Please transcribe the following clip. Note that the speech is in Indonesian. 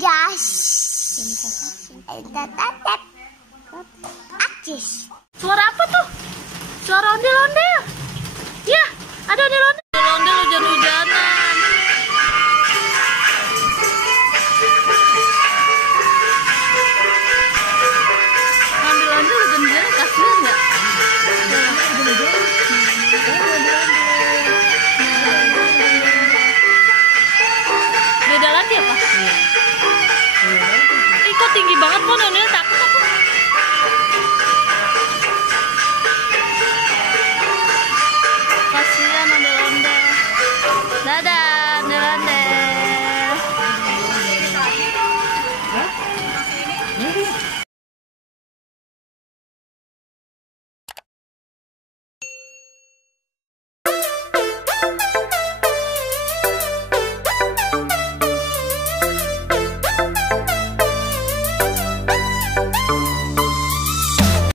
gas. Tetep. Akcis. Suara apa tuh? Suara ondel-ondel. Ya, ada ondel-ondel. Ondel-ondel hujan-hujanan.